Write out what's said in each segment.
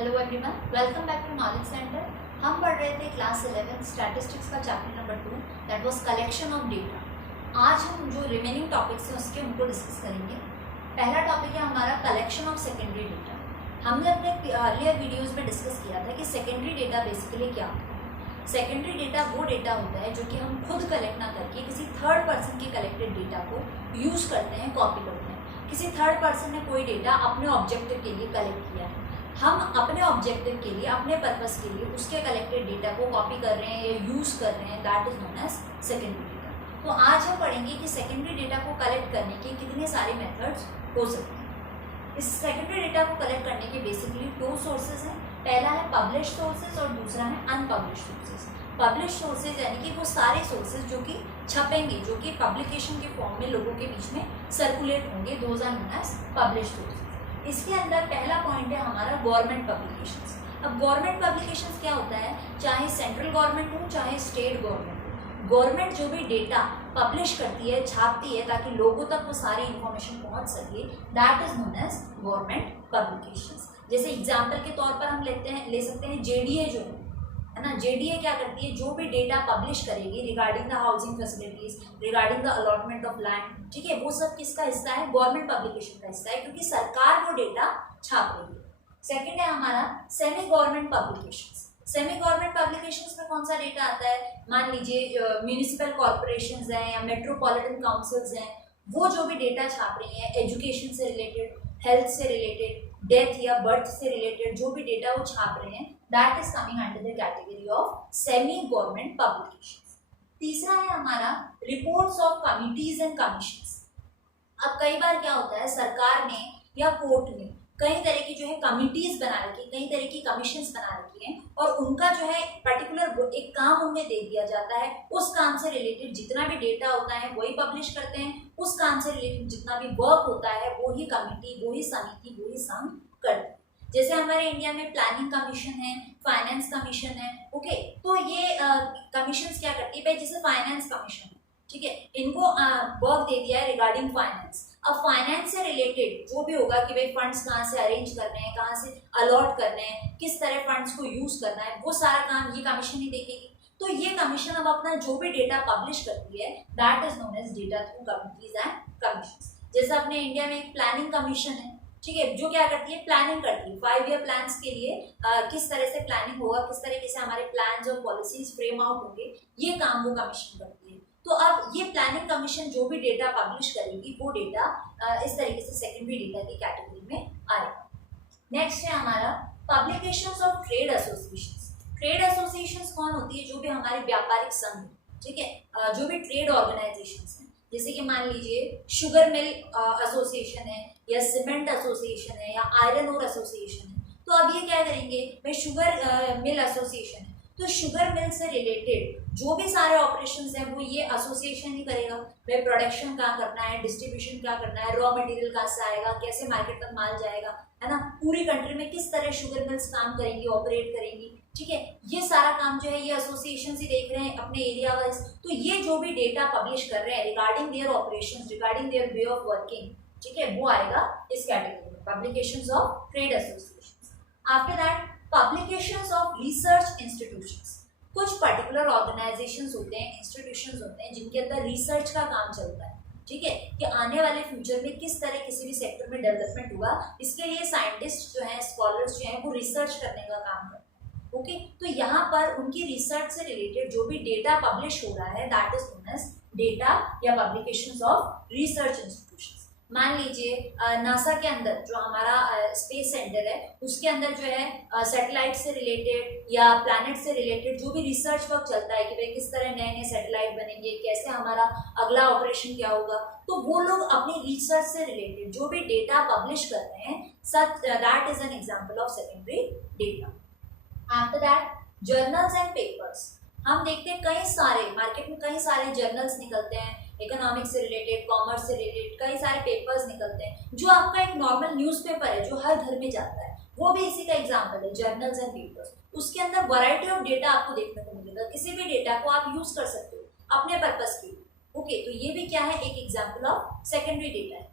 Hello everyone, welcome back to knowledge centre. हम पढ़ रहे थे क्लास 11 स्टैटिस्टिक्स का chapter number 2 that was collection of data. आज हम जो रिमेनिंग टॉपिक्स हैं उसके उनको डिस्कस करेंगे। पहला टॉपिक है हमारा कलेक्शन ऑफ सेकेंडरी डेटा। हमने अपने अर्लियर वीडियोस में डिस्कस किया था कि सेकेंडरी डेटा बेसिकली क्या होता है। सेकेंडरी डेटा वो डेटा होता है जो कि हम खुद कलेक्ट ना करके किसी थर्ड पर्सन के कलेक्टेड डेटा को यूज़ करते हैं, कॉपी करते हैं। किसी थर्ड पर्सन ने कोई डेटा अपने ऑब्जेक्टिव के लिए कलेक्ट किया है, हम अपने ऑब्जेक्टिव के लिए, अपने पर्पस के लिए उसके कलेक्टेड डेटा को कॉपी कर रहे हैं या यूज़ कर रहे हैं, that is known as secondary data. तो आज हम पढ़ेंगे कि सेकेंडरी डेटा को कलेक्ट करने के कितने सारे मेथड्स हो सकते हैं। इस सेकेंडरी डेटा को कलेक्ट करने के बेसिकली दो सोर्सेज हैं। पहला है पब्लिश सोर्सेज और दूसरा है अनपब्लिश सोर्सेज। पब्लिश सोर्सेज यानी कि वो सारे सोर्सेज जो कि छपेंगे, जो कि पब्लिकेशन के फॉर्म में लोगों के बीच में सर्कुलेट होंगे, those are known as publish sources. इसके अंदर पहला पॉइंट है हमारा गवर्नमेंट पब्लिकेशंस। अब गवर्नमेंट पब्लिकेशंस क्या होता है, चाहे सेंट्रल गवर्नमेंट हो चाहे स्टेट गवर्नमेंट हो, गवर्नमेंट जो भी डेटा पब्लिश करती है, छापती है ताकि लोगों तक वो सारी इंफॉर्मेशन पहुंच सके, that is known as government publications. जैसे एग्जाम्पल के तौर पर हम ले सकते हैं जेडीए जो है ना। जेडीए क्या करती है, जो भी डेटा पब्लिश करेगी regarding the housing facilities, regarding the allotment of land, ठीक है, वो सब किसका हिस्सा है, गवर्नमेंट पब्लिकेशन का हिस्सा है, क्योंकि सरकार वो डेटा छाप रही है। सेकंड है हमारा semi government publications. Semi government publications में कौन सा डेटा आता है, मान लीजिए म्यूनिसिपल कॉर्पोरेशंस हैं या मेट्रोपॉलिटन काउंसिल्स हैं, वो जो भी डेटा छाप रही हैं एजुकेशन से रिलेटेड, हेल्थ से रिलेटेड, डेथ या बर्थ से रिलेटेड जो भी डेटा वो छाप रहे हैं, that is coming under the category of semi government publications. तीसरा है हमारा reports of committees and commissions. अब कई बार क्या होता है, सरकार ने या कोर्ट ने कई तरह की जो है कमिटीज बना रखी है, कई तरह की कमीशंस बना रखी हैं, और उनका जो है पर्टिकुलर एक काम उन्हें दे दिया जाता है। उस काम से रिलेटेड जितना भी डेटा होता है वही पब्लिश करते हैं, उस काम से रिलेटेड जितना भी वर्क होता है वो ही कमिटी, वो ही समिति, वो ही संघ करते हैं। जैसे हमारे इंडिया में प्लानिंग कमीशन है, फाइनेंस कमीशन है, ओके। तो ये कमीशंस क्या करती है भाई, जैसे फाइनेंस कमीशन है, ठीक है, इनको वर्क दे दिया है रिगार्डिंग फाइनेंस। अब फाइनेंस से रिलेटेड जो भी होगा कि भाई फंड्स कहाँ से अरेंज करने हैं, कहाँ से अलॉट करने हैं, किस तरह फंड्स को यूज करना है, वो सारा काम ये कमीशन ही देखेगी। तो ये कमीशन अब अपना जो भी डेटा पब्लिश करती है, that is known as data through committees and commissions. जैसे अपने इंडिया में एक प्लानिंग कमीशन है, ठीक है, जो क्या करती है, प्लानिंग करती है 5 ईयर प्लान्स के लिए, किस तरह से प्लानिंग होगा, किस तरीके से हमारे प्लान्स और पॉलिसीज फ्रेम आउट होंगे, ये काम वो कमीशन करती है। तो अब ये प्लानिंग कमीशन जो भी डेटा पब्लिश करेगी वो डेटा इस तरीके से सेकेंडरी डेटा की कैटेगरी में आएगा। नेक्स्ट है हमारा publications of trade associations. Trade associations कौन होती है, जो भी हमारे व्यापारिक संघ, ठीक है, जो भी ट्रेड ऑर्गेनाइजेशंस हैं, जैसे कि मान लीजिए शुगर मिल एसोसिएशन है या सीमेंट एसोसिएशन है या आयरन ओर एसोसिएशन है। तो अब ये क्या करेंगे भाई, शुगर मिल एसोसिएशन है तो शुगर मिल से रिलेटेड जो भी सारे ऑपरेशंस हैं वो ये एसोसिएशन ही करेगा। भाई प्रोडक्शन कहाँ करना है, डिस्ट्रीब्यूशन क्या करना है, रॉ मटेरियल कहाँ से आएगा, कैसे मार्केट तक माल जाएगा, है ना, पूरी कंट्री में किस तरह शुगर मिल्स काम करेंगी, ऑपरेट करेंगी, ठीक है, ये सारा काम जो है ये एसोसिएशन ही देख रहे हैं अपने एरिया वाइज। तो ये जो भी डेटा पब्लिश कर रहे हैं regarding their operations, regarding their way of working, ठीक है, वो आएगा इस कैटेगरी में, publications of trade associations. After that publications of research institutions. कुछ पर्टिकुलर ऑर्गेनाइजेशंस होते हैं, इंस्टीट्यूशंस होते हैं जिनके अंदर रिसर्च का काम चलता है, ठीक है, कि आने वाले फ्यूचर में किस तरह किसी भी सेक्टर में डेवलपमेंट हुआ, इसके लिए साइंटिस्ट जो हैं, स्कॉलर्स जो हैं, वो रिसर्च करने का काम करते हैं, ओके। तो यहाँ पर उनकी रिसर्च से रिलेटेड जो भी डेटा पब्लिश हो रहा है, that is known as data या पब्लिकेशंस ऑफ रिसर्च इंस्टीट्यूशंस। मान लीजिए नासा के अंदर जो हमारा स्पेस सेंटर है, उसके अंदर जो है सैटेलाइट से रिलेटेड या प्लैनेट से रिलेटेड जो भी रिसर्च वर्क चलता है कि भाई किस तरह नए नए सैटेलाइट बनेंगे, कैसे हमारा अगला ऑपरेशन क्या होगा, तो वो लोग अपनी रिसर्च से रिलेटेड जो भी डेटा पब्लिश कर रहे हैं, such that is an example of secondary data. After that journals and papers. हम देखते हैं कई सारे मार्केट में कई सारे जर्नल्स निकलते हैं, इकोनॉमिक्स से रिलेटेड, कॉमर्स से रिलेटेड कई सारे पेपर्स निकलते हैं। जो आपका एक नॉर्मल न्यूज़पेपर है जो हर घर में जाता है, वो भी इसी का एग्जांपल है, जर्नल्स एंड पेपर्स। उसके अंदर वैरायटी ऑफ डेटा आपको देखने को मिलेगा, किसी भी डेटा को आप यूज कर सकते हो अपने पर्पस के लिए, ओके। तो ये भी क्या है, एक एग्जांपल ऑफ सेकेंडरी डेटा है।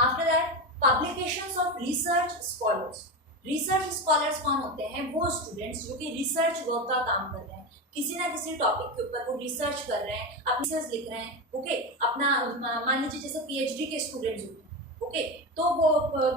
After that publications of research scholars. Research scholars कौन होते हैं? वो स्टूडेंट्स जो कि रिसर्च वर्क का काम कर रहे हैं, किसी ना किसी टॉपिक के ऊपर वो रिसर्च कर रहे हैं, अपनी रिसर्च लिख रहे हैं, ओके, अपना मान लीजिए जैसे पीएचडी के स्टूडेंट्स होते हैं, ओके, तो वो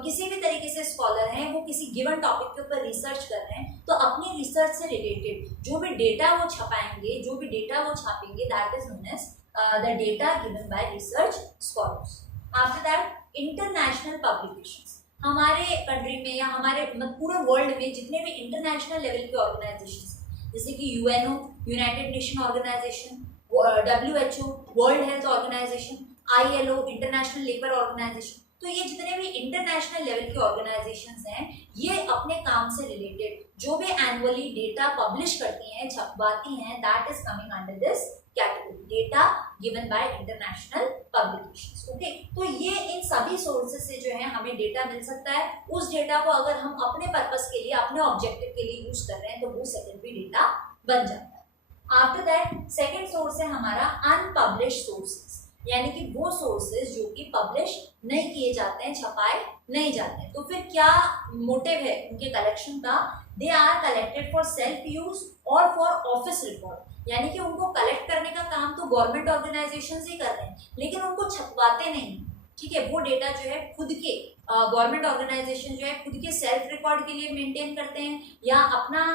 किसी भी तरीके से स्कॉलर हैं, वो किसी गिवन टॉपिक के ऊपर रिसर्च कर रहे हैं, तो अपनी रिसर्च से रिलेटेड जो भी डेटा वो छपाएंगे, जो भी डेटा वो छापेंगे, that is known as the data given by research scholars. After that international publications, हमारे कंट्री में या हमारे पूरे वर्ल्ड में जितने भी इंटरनेशनल लेवल के ऑर्गेनाइजेशन जैसे कि UNO, United Nation Organisation, WHO, World Health Organisation, ILO, International Labour Organisation, तो ये जितने भी इंटरनेशनल लेवल के ऑर्गेनाइजेशंस हैं, ये अपने काम से रिलेटेड जो भी एनुअली डेटा पब्लिश करती हैं, छपवाती हैं, that is coming under this category, data given bye international publications, okay. तो ये इन सभी सोर्सेज से जो है हमें डेटा मिल सकता है। उस डेटा को अगर हम अपने पर्पस के लिए, अपने ऑब्जेक्टिव के लिए यूज कर रहे हैं, तो वो सेकेंडरी डेटा बन जाता है। आफ्टर दैट सेकेंड सोर्स है हमारा अनपब्लिश सोर्सेज, यानी कि वो सोर्सेज जो कि पब्लिश नहीं किए जाते हैं, छपाए नहीं जाते हैं। तो फिर क्या मोटिव है उनके कलेक्शन का? They are collected for self use और फॉर ऑफिस रिकॉर्ड, यानी कि उनको कलेक्ट करने का काम तो गवर्नमेंट ऑर्गेनाइजेशंस ही कर रहे हैं, लेकिन उनको छपवाते नहीं, ठीक है। वो डेटा जो है खुद के गवर्नमेंट ऑर्गेनाइजेशन जो है खुद के सेल्फ रिकॉर्ड के लिए मेंटेन करते हैं, या अपना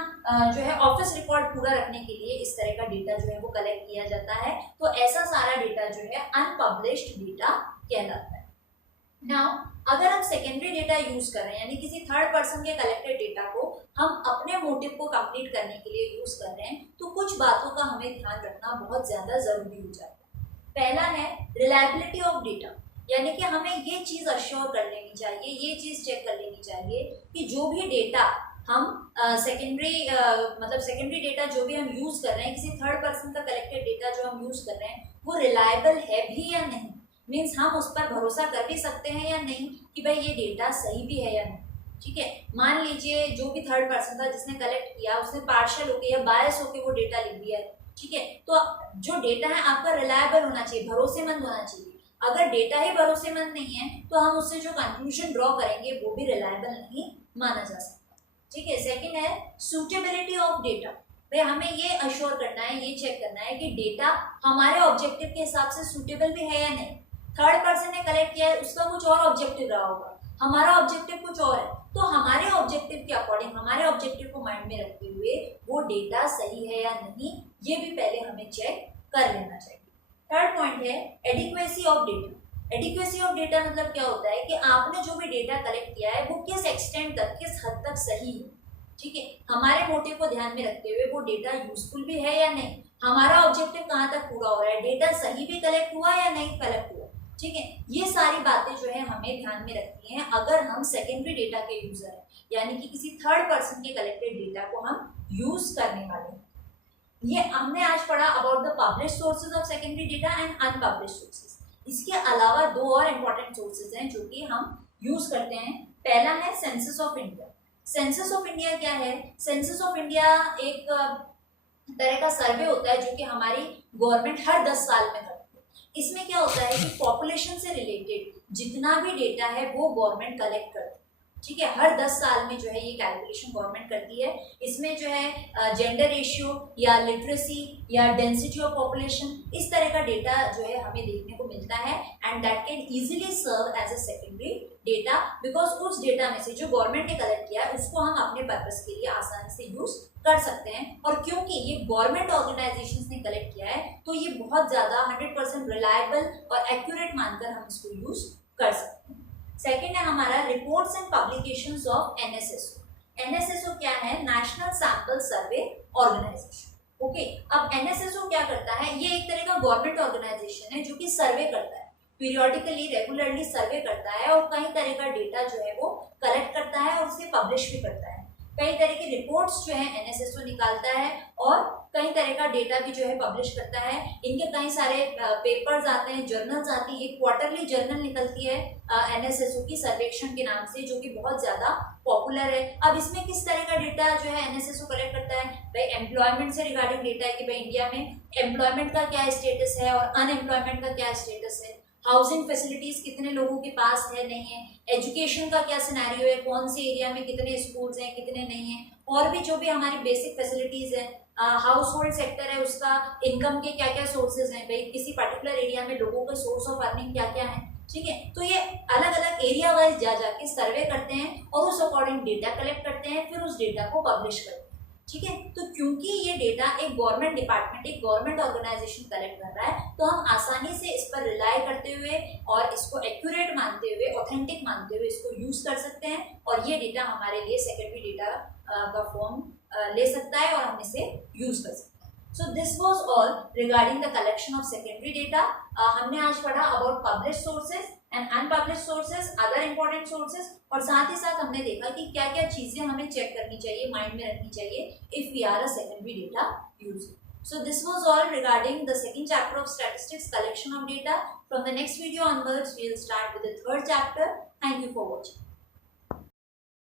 जो है ऑफिस रिकॉर्ड पूरा रखने के लिए इस तरह का डेटा जो है वो कलेक्ट किया जाता है। तो ऐसा सारा डेटा जो है अनपब्लिश्ड डेटा कहलाता है। नाउ अगर हम सेकेंडरी डेटा यूज कर रहे हैं, यानी किसी थर्ड पर्सन के कलेक्टेड डेटा को हम अपने मोटिव को कंप्लीट करने के लिए यूज कर रहे हैं, तो कुछ बातों का हमें ध्यान रखना बहुत ज्यादा जरूरी हो जाता है। पहला है रिलायबिलिटी ऑफ डेटा, यानी कि हमें ये चीज अश्योर कर लेनी चाहिए, ये चीज चेक कर लेनी चाहिए कि जो भी डेटा हम सेकेंडरी डेटा जो भी हम यूज कर रहे हैं, किसी थर्ड पर्सन का कलेक्टेड डेटा जो हम यूज कर रहे हैं, वो रिलायबल है भी या नहीं, मीन्स हम उस पर भरोसा कर भी सकते हैं या नहीं कि भाई ये डेटा सही भी है या नहीं, ठीक है। मान लीजिए जो भी थर्ड पर्सन था जिसने कलेक्ट किया, उसने पार्शियल होकर या बायस होकर वो डेटा लिख दिया है, ठीक है। तो जो डेटा है आपका रिलायबल होना चाहिए, भरोसेमंद होना चाहिए। अगर डेटा ही भरोसेमंद नहीं है तो हम उससे जो कंक्लूजन ड्रॉ करेंगे वो भी रिलायबल नहीं माना जा सकता, ठीक है। सेकेंड है सूटेबिलिटी ऑफ डेटा, भाई हमें ये अश्योर करना है, ये चेक करना है कि डेटा हमारे ऑब्जेक्टिव के हिसाब से सूटेबल भी है या नहीं। थर्ड पर्सन ने कलेक्ट किया है, उसका कुछ और ऑब्जेक्टिव रहा होगा, हमारा ऑब्जेक्टिव कुछ और है, तो हमारे ऑब्जेक्टिव के अकॉर्डिंग, हमारे ऑब्जेक्टिव को माइंड में रखते हुए वो डेटा सही है या नहीं, ये भी पहले हमें चेक कर लेना चाहिए। थर्ड पॉइंट है adequacy of data. Adequacy of data मतलब क्या होता है कि आपने जो भी डेटा कलेक्ट किया है वो किस एक्सटेंट तक, किस हद तक सही है, ठीक है। हमारे मोटिव को ध्यान में रखते हुए वो डेटा यूजफुल भी है या नहीं, हमारा ऑब्जेक्टिव कहाँ तक पूरा हो रहा है, डेटा सही भी कलेक्ट हुआ या नहीं कलेक्ट हुआ, ठीक है। ये सारी बातें जो है हमें ध्यान में रखनी है अगर हम सेकेंडरी डेटा के यूजर हैं, यानी कि किसी थर्ड पर्सन के कलेक्टेड डेटा को हम यूज करने वाले हैं। ये हमने आज पढ़ा about the publish sources of secondary data and unpublish sources. इसके अलावा दो और इम्पोर्टेंट सोर्सेज हैं जो कि हम यूज करते हैं। पहला है census of India. Census of India क्या है? सेंसस ऑफ इंडिया एक तरह का सर्वे होता है जो कि हमारी गवर्नमेंट हर 10 साल में करती है। इसमें क्या होता है कि पॉपुलेशन से रिलेटेड जितना भी डेटा है वो गवर्नमेंट कलेक्ट करती है, ठीक है। हर 10 साल में जो है ये कैलकुलेशन गवर्नमेंट करती है। इसमें जो है जेंडर रेशियो या लिटरेसी या डेंसिटी ऑफ पॉपुलेशन, इस तरह का डेटा जो है हमें देखने को मिलता है and that can easily serve as a secondary data, because उस डेटा में से जो गवर्नमेंट ने कलेक्ट किया है उसको हम अपने पर्पस के लिए आसानी से यूज कर सकते हैं। और क्योंकि ये गवर्नमेंट ऑर्गेनाइजेशंस ने कलेक्ट किया है तो ये बहुत ज्यादा 100% रिलायबल और एक्यूरेट मानकर हम इसको यूज कर सकते हैं। सेकेंड है हमारा reports and publications of NSSO. NSSO क्या है? National Sample Survey Organisation, okay. अब एनएसएसओ क्या करता है? ये एक तरह का गवर्नमेंट ऑर्गेनाइजेशन है जो कि सर्वे करता है, पीरियोडिकली रेगुलरली सर्वे करता है और कई तरह का डेटा जो है वो कलेक्ट करता है और उसे पब्लिश भी करता है। कई तरह की रिपोर्ट्स जो है एनएसएसओ निकालता है और कई तरह का डेटा भी जो है पब्लिश करता है। इनके कई सारे पेपर्स आते हैं, जर्नल्स आती है। एक क्वार्टरली जर्नल निकलती है एनएसएसओ की सर्वेक्षण के नाम से, जो कि बहुत ज्यादा पॉपुलर है। अब इसमें किस तरह का डेटा जो है एनएसएसओ कलेक्ट करता है? भाई एम्प्लॉयमेंट से रिगार्डिंग डेटा है कि भाई इंडिया में एम्प्लॉयमेंट का क्या स्टेटस है और अनएम्प्लॉयमेंट का क्या स्टेटस है। हाउसिंग फैसिलिटीज कितने लोगों के पास है नहीं है, एजुकेशन का क्या सिनेरियो है, कौन से एरिया में कितने स्कूल्स हैं कितने नहीं है, और भी जो भी हमारी बेसिक फैसिलिटीज है, हाउस होल्ड सेक्टर है उसका इनकम के क्या क्या सोर्सेज हैं, भाई किसी पर्टिकुलर एरिया में लोगों के सोर्स ऑफ अर्निंग क्या क्या है, ठीक है। तो ये अलग अलग एरिया वाइज जा जाके सर्वे करते हैं और उस अकॉर्डिंग डेटा कलेक्ट करते हैं, फिर उस डेटा को पब्लिश करते हैं, ठीक है। तो क्योंकि ये डेटा एक गवर्नमेंट डिपार्टमेंट, एक गवर्नमेंट ऑर्गेनाइजेशन कलेक्ट कर रहा है, तो हम आसानी से इस पर रिलाई करते हुए और इसको एक्यूरेट मानते हुए, ऑथेंटिक मानते हुए इसको यूज कर सकते हैं, और ये डेटा हमारे लिए सेकेंडरी डेटा का फॉर्म ले सकता है और हम इसे यूज कर सकते हैं। So this was all regarding the collection of secondary data. हमने आज पढ़ा about publish sources and unpublish sources, other important sources, और साथ ही साथ हमने देखा कि क्या क्या चीजें हमें चेक करनी चाहिए, माइंड में रखनी चाहिए if we are a secondary data user. So this was all regarding the second chapter of statistics, collection of data. From the next video onwards, we will start with the third chapter. Thank you for watching.